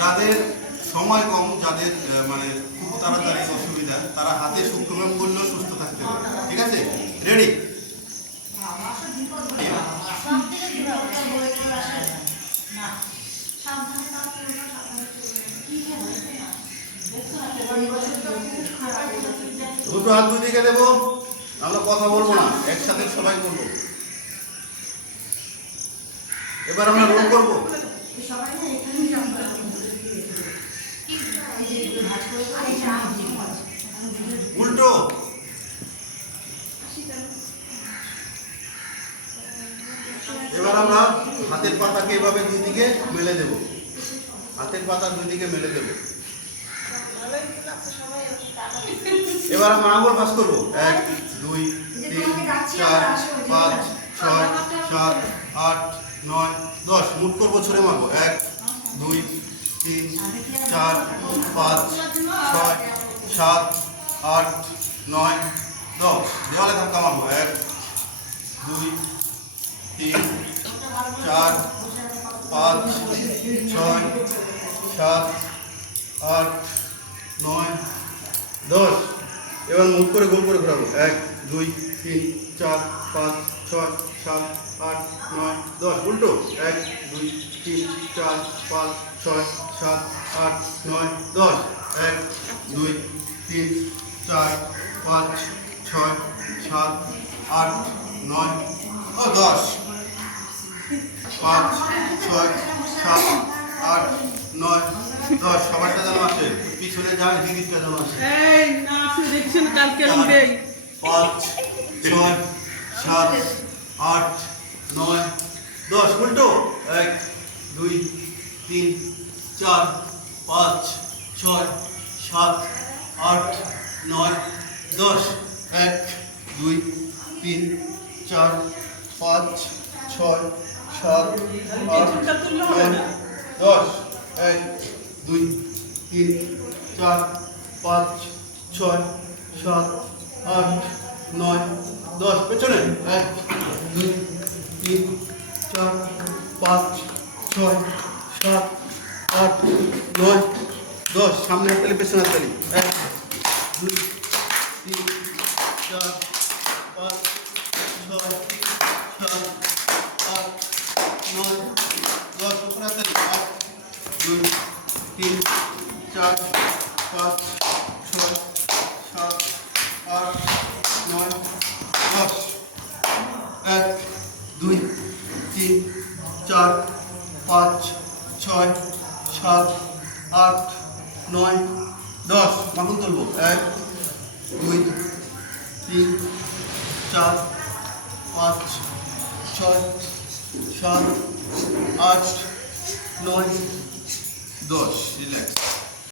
যাদের সময় কম, যাদের মানে খুব তাড়াতাড়ি অসুবিধা, তারা হাতে শুক্রব্যায়াম করলেও সুস্থ থাকতে পারে। ঠিক আছে, রেডি? দুটো হাত দুই দিকে দেবো, আমরা কথা বলবো না, একসাথে সবাই করবো। এবার আমরা রোল করবো। উল্টো। এবার আমরা হাতের পাতাকে এভাবে দুই দিকে মেলে দেব, হাতের পাতা দুই দিকে মেলে দেব। এবার আমরা আঙুল ভাঁজ করবো। 1 2 3 4 5 6 7 8 9 10। মুট করবো, ছড়ে মারবো। 1 2 3 4 5 6 7 8 9 10। দেওয়ালে ধাক্কা মারবো। 1 2 3 4 5 6 7 8 9 10। এবার মুখ করে গোল করে ঘোরাবো। 1 2 3 4 5 6 7 8 9 10। উল্টো। 1 2 3 4 5 6 7 8 9 10। 1 2 3 4 5 6 7 8 9 10। 5 6 7 8 9 10। সবারটা যেন আসে, পিছনে যান, দিদিরটা যেন আসে। 5 6 7 8 9 10। উল্টো। 1 2 3 4 5 6 7 8 9 10। 1 2 3 4 5 6 7 8 9 10। 1 2 3 4 5 6 7 8 9 10। পেছনে। 1 2 3 4 5 6 7 8 9 10। সামনে হাততালি, পেছনে হাততালি। 1 2 3 4 5 6 7 8 9 10। উপরে হাততালি। 1 2 3 4 5 6 7 8 9 10। 1 2 3 4 5 6 7 8 9 10। মাখন তুলবো। 1 2 3 4 5 6 7 8 9 10। রিল্যাক্স।